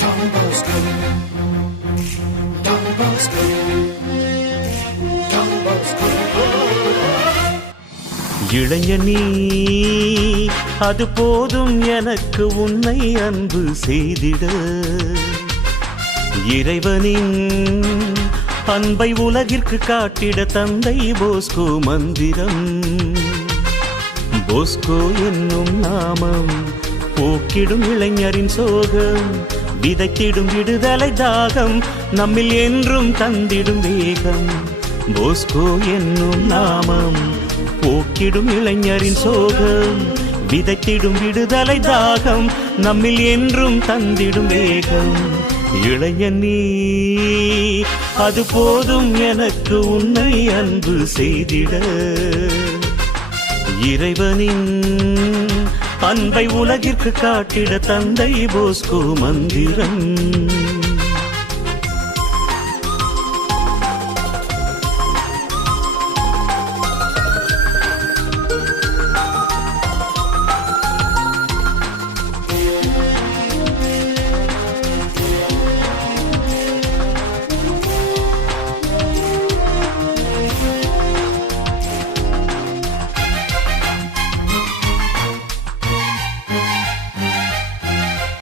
Don Bosco, Don Bosco, Don Bosco. இளைஞனீ அது போதும் எனக்கு உன்னை அன்பு செய்திட. இறைவனின் அன்பை உலகிற்கு காட்டிட தந்தை போஸ்கோ மந்திரம். போஸ்கோ என்னும் நாமம் போக்கிடும் இளைஞரின் சோகம், விதைத்திடும் விடுதலை தாகம், நம்மில் என்றும் தந்திடும் வேகம். போஸ்கோ என்னும் நாமம் போக்கிடும் இளைஞரின் சோகம், விதைத்திடும் விடுதலை தாகம், நம்மில் என்றும் தந்திடும் வேகம். இளைஞனீ அது போதும் எனக்கு உன்னை அன்பு செய்திட. இறைவனின் அன்பை உலகிற்கு காட்டிட தந்தை போஸ்கோ மந்திரம்.